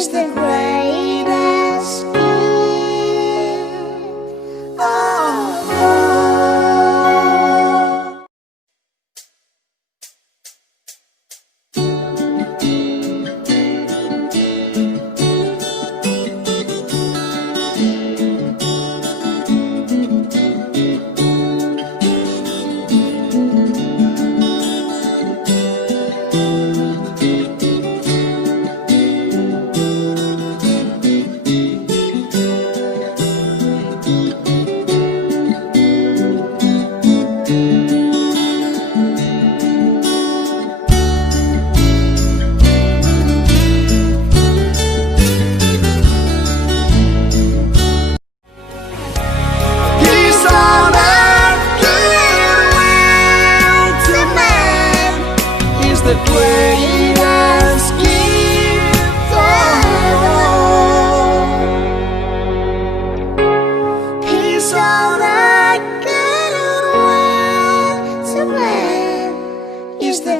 is the greatest gift. Peace on earth, goodwill to man is the greatest gift of all. Peace on earth, goodwill to man is the